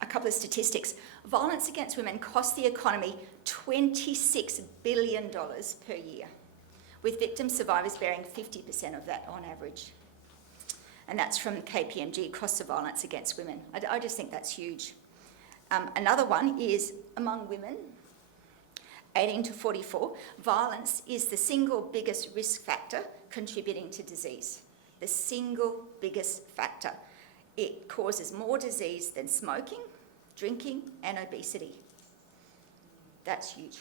a couple of statistics. Violence against women costs the economy $26 billion per year, with victim survivors bearing 50% of that on average. And that's from KPMG, Costs of Violence Against Women. I just think that's huge. Another one is among women, 18 to 44, violence is the single biggest risk factor contributing to disease. The single biggest factor. It causes more disease than smoking, drinking, and obesity. That's huge.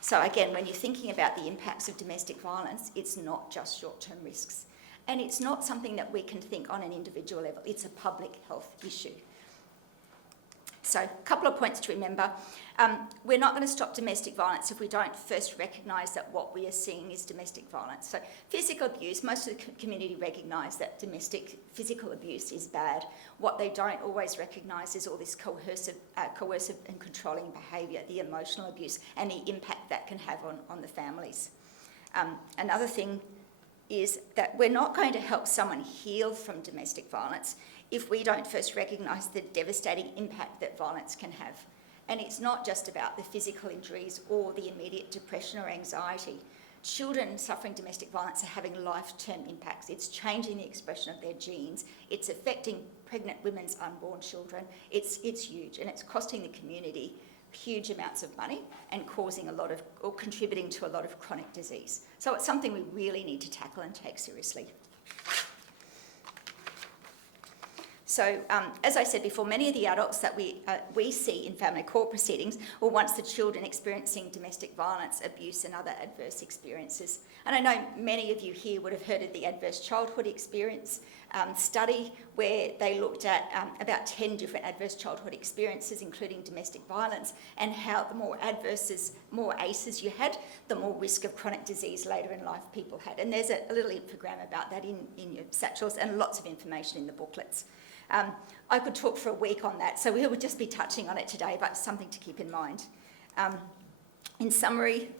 So again, when you're thinking about the impacts of domestic violence, it's not just short-term risks. And it's not something that we can think on an individual level. It's a public health issue. So a couple of points to remember. We're not going to stop domestic violence if we don't first recognise that what we are seeing is domestic violence. So physical abuse, most of the community recognise that domestic physical abuse is bad. What they don't always recognise is all this coercive and controlling behaviour, the emotional abuse, and the impact that can have on the families. Another thing is that we're not going to help someone heal from domestic violence if we don't first recognise the devastating impact that violence can have. And it's not just about the physical injuries or the immediate depression or anxiety. Children suffering domestic violence are having life-term impacts. It's changing the expression of their genes. It's affecting pregnant women's unborn children. It's huge, and it's costing the community huge amounts of money and contributing to a lot of chronic disease. So it's something we really need to tackle and take seriously. So, as I said before, many of the adults that we see in family court proceedings were once the children experiencing domestic violence, abuse and other adverse experiences. And I know many of you here would have heard of the Adverse Childhood Experience study, where they looked at about 10 different adverse childhood experiences, including domestic violence, and how the more ACEs you had, the more risk of chronic disease later in life people had. And there's a little infogram about that in your satchels, and lots of information in the booklets. I could talk for a week on that, so we will just be touching on it today, but something to keep in mind. In summary,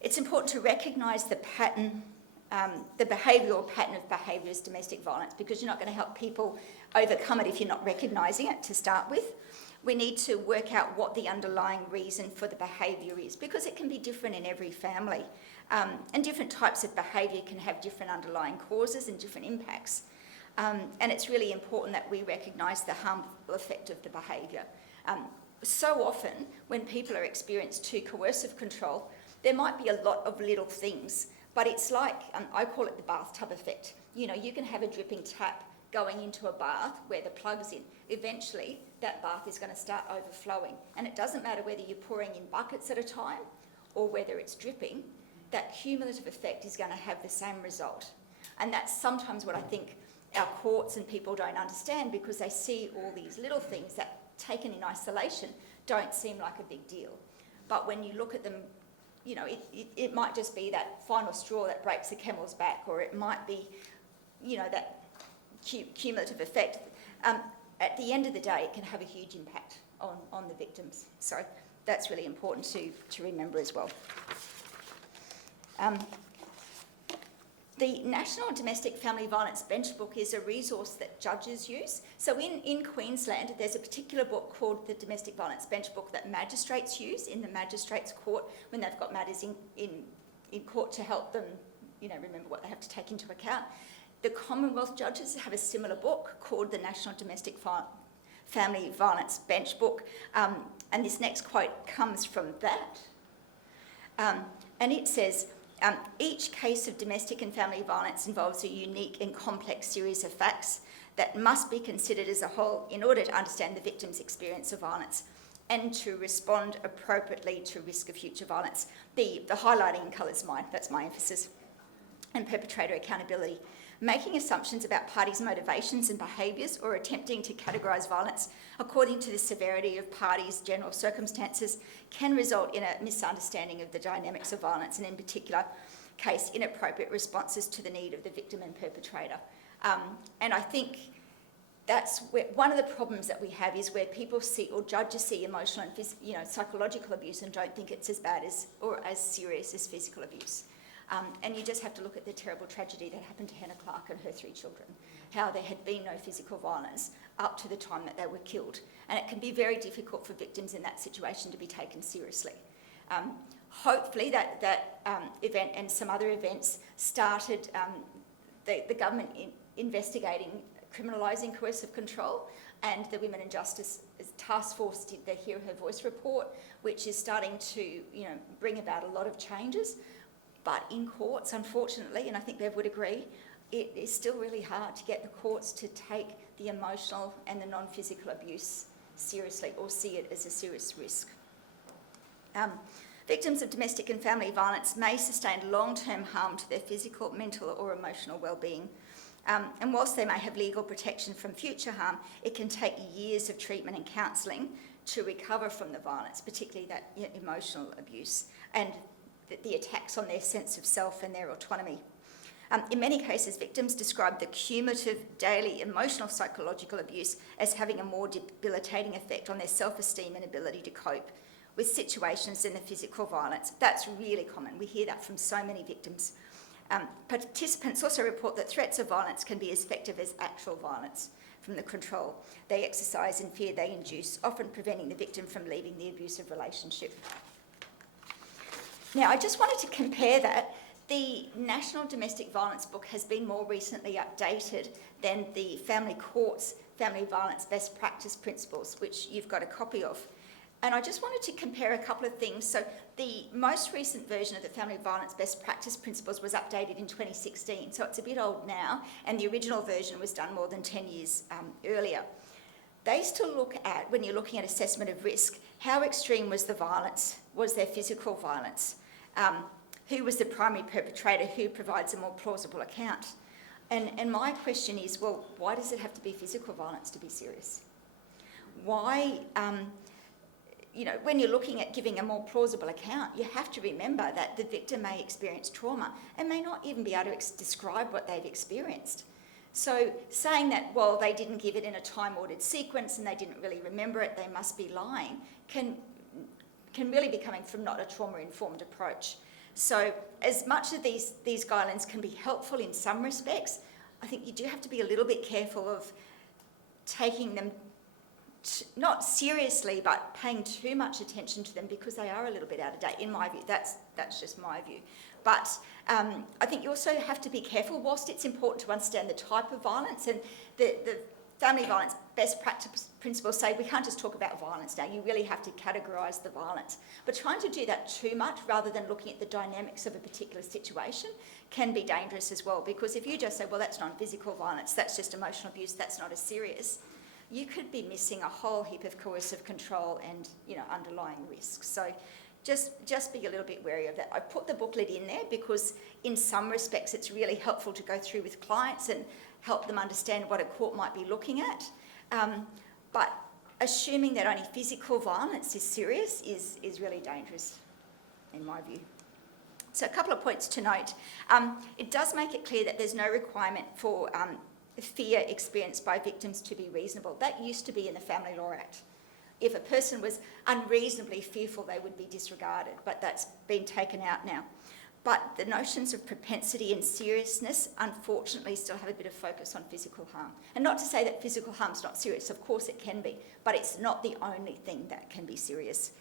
it's important to recognise the pattern, the behavioural pattern of behaviour as domestic violence, because you're not going to help people overcome it if you're not recognising it to start with. We need to work out what the underlying reason for the behaviour is, because it can be different in every family. And different types of behaviour can have different underlying causes and different impacts. And it's really important that we recognise the harmful effect of the behaviour. So often, when people are experienced too coercive control, there might be a lot of little things, but it's like, I call it the bathtub effect. You know, you can have a dripping tap going into a bath where the plug's in. Eventually, that bath is going to start overflowing. And it doesn't matter whether you're pouring in buckets at a time or whether it's dripping, that cumulative effect is going to have the same result. And that's sometimes what I think our courts and people don't understand, because they see all these little things that, taken in isolation, don't seem like a big deal. But when you look at them, you know, it might just be that final straw that breaks the camel's back, or it might be, you know, that cumulative effect. At the end of the day, it can have a huge impact on the victims. So that's really important to remember as well. The National Domestic Family Violence Benchbook is a resource that judges use. So in Queensland, there's a particular book called the Domestic Violence Benchbook that magistrates use in the magistrates' court when they've got matters in court to help them, you know, remember what they have to take into account. The Commonwealth judges have a similar book called the National Domestic Family Violence Benchbook, and this next quote comes from that. And it says, each case of domestic and family violence involves a unique and complex series of facts that must be considered as a whole in order to understand the victim's experience of violence and to respond appropriately to risk of future violence. The highlighting in colour is mine, that's my emphasis. And perpetrator accountability. Making assumptions about parties' motivations and behaviours, or attempting to categorise violence according to the severity of parties' general circumstances, can result in a misunderstanding of the dynamics of violence, and in particular case, inappropriate responses to the need of the victim and perpetrator. And I think that's where one of the problems that we have is where people see, or judges see, emotional and psychological abuse and don't think it's as bad as or as serious as physical abuse. And you just have to look at the terrible tragedy that happened to Hannah Clark and her 3 children, how there had been no physical violence up to the time that they were killed. And it can be very difficult for victims in that situation to be taken seriously. Hopefully that event and some other events started the government investigating criminalising coercive control, and the Women and Justice Task Force did the Hear Her Voice report, which is starting to bring about a lot of changes. But in courts, unfortunately, and I think Bev would agree, it is still really hard to get the courts to take the emotional and the non-physical abuse seriously or see it as a serious risk. Victims of domestic and family violence may sustain long-term harm to their physical, mental or emotional well-being. And whilst they may have legal protection from future harm, it can take years of treatment and counselling to recover from the violence, particularly that emotional abuse and the attacks on their sense of self and their autonomy. In many cases, victims describe the cumulative daily emotional psychological abuse as having a more debilitating effect on their self-esteem and ability to cope with situations than the physical violence. That's really common. We hear that from so many victims. Participants also report that threats of violence can be as effective as actual violence from the control they exercise and fear they induce, often preventing the victim from leaving the abusive relationship. Now, I just wanted to compare that. The National Domestic Violence Book has been more recently updated than the Family Court's Family Violence Best Practice Principles, which you've got a copy of. And I just wanted to compare a couple of things. So the most recent version of the Family Violence Best Practice Principles was updated in 2016, so it's a bit old now, and the original version was done more than 10 years earlier. They still look at, when you're looking at assessment of risk, how extreme was the violence? Was there physical violence? Who was the primary perpetrator? Who provides a more plausible account? And my question is, well, why does it have to be physical violence to be serious? Why... when you're looking at giving a more plausible account, you have to remember that the victim may experience trauma and may not even be able to describe what they've experienced. So saying that, well, they didn't give it in a time-ordered sequence and they didn't really remember it, they must be lying, can really be coming from not a trauma-informed approach. So as much as these guidelines can be helpful in some respects, I think you do have to be a little bit careful of taking them not seriously, but paying too much attention to them because they are a little bit out of date, in my view. That's just my view. But I think you also have to be careful, whilst it's important to understand the type of violence, and the Family Violence Best Practice Principles say we can't just talk about violence now, you really have to categorise the violence. But trying to do that too much rather than looking at the dynamics of a particular situation can be dangerous as well, because if you just say, well, that's non-physical violence, that's just emotional abuse, that's not as serious, you could be missing a whole heap of coercive control and underlying risks. So just be a little bit wary of that. I put the booklet in there because in some respects it's really helpful to go through with clients and help them understand what a court might be looking at. But assuming that only physical violence is serious is really dangerous, in my view. So a couple of points to note. It does make it clear that there's no requirement for fear experienced by victims to be reasonable. That used to be in the Family Law Act. If a person was unreasonably fearful, they would be disregarded, but that's been taken out now. But the notions of propensity and seriousness, unfortunately, still have a bit of focus on physical harm. And not to say that physical harm's not serious, of course it can be, but it's not the only thing that can be serious.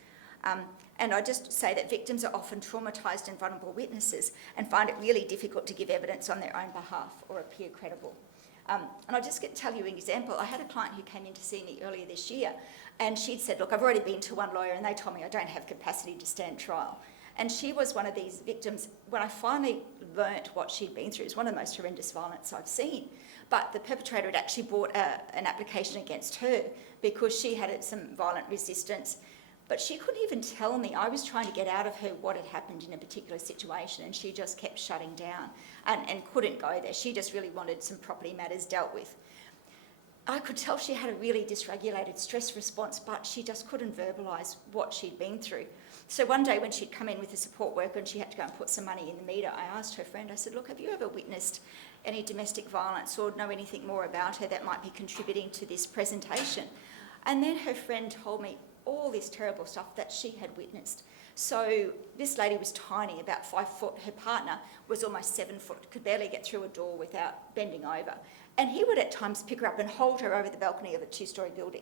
And I just say that victims are often traumatised and vulnerable witnesses and find it really difficult to give evidence on their own behalf or appear credible. And I'll just tell you an example. I had a client who came in to see me earlier this year, and she'd said, look, I've already been to one lawyer and they told me I don't have capacity to stand trial. And she was one of these victims. When I finally learnt what she'd been through, it was one of the most horrendous violence I've seen. But the perpetrator had actually brought an application against her because she had some violent resistance. But she couldn't even tell me. I was trying to get out of her what had happened in a particular situation, and she just kept shutting down and couldn't go there. She just really wanted some property matters dealt with. I could tell she had a really dysregulated stress response, but she just couldn't verbalise what she'd been through. So one day when she'd come in with a support worker and she had to go and put some money in the meter, I asked her friend, I said, look, have you ever witnessed any domestic violence or know anything more about her that might be contributing to this presentation? And then her friend told me, all this terrible stuff that she had witnessed. So this lady was tiny, about 5 foot. Her partner was almost 7 foot, could barely get through a door without bending over. And he would at times pick her up and hold her over the balcony of a 2-storey building.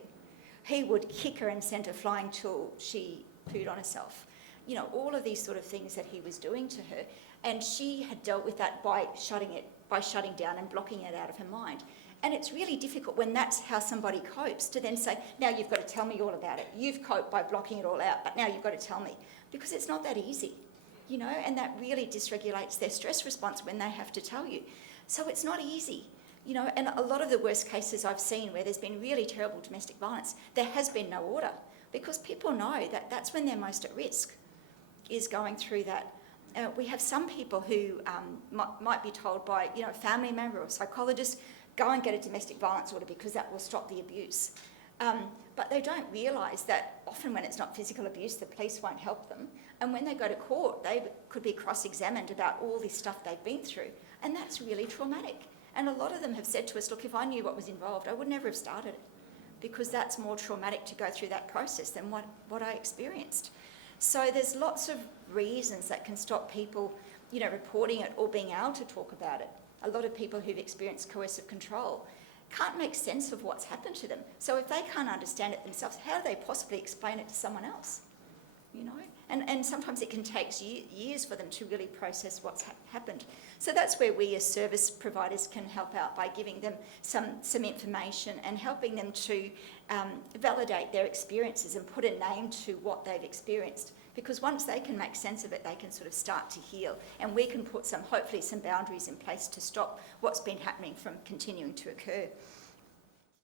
He would kick her and send her flying till she pooed on herself. You know, all of these sort of things that he was doing to her. And she had dealt with that by shutting down and blocking it out of her mind. And it's really difficult when that's how somebody copes to then say, now you've got to tell me all about it. You've coped by blocking it all out, but now you've got to tell me. Because it's not that easy, you know, and that really dysregulates their stress response when they have to tell you. So it's not easy, you know, and a lot of the worst cases I've seen where there's been really terrible domestic violence, there has been no order because people know that that's when they're most at risk, is going through that. We have some people who might be told by, you know, a family member or a psychologist, go and get a domestic violence order because that will stop the abuse. But they don't realise that often when it's not physical abuse, the police won't help them. And when they go to court, they could be cross-examined about all this stuff they've been through. And that's really traumatic. And a lot of them have said to us, look, if I knew what was involved, I would never have started it because that's more traumatic to go through that process than what I experienced. So there's lots of reasons that can stop people, you know, reporting it or being able to talk about it. A lot of people who've experienced coercive control can't make sense of what's happened to them. So if they can't understand it themselves, how do they possibly explain it to someone else? You know, and sometimes it can take years for them to really process what's happened. So that's where we as service providers can help out by giving them some information and helping them to validate their experiences and put a name to what they've experienced. Because once they can make sense of it, they can sort of start to heal. And we can put hopefully some boundaries in place to stop what's been happening from continuing to occur.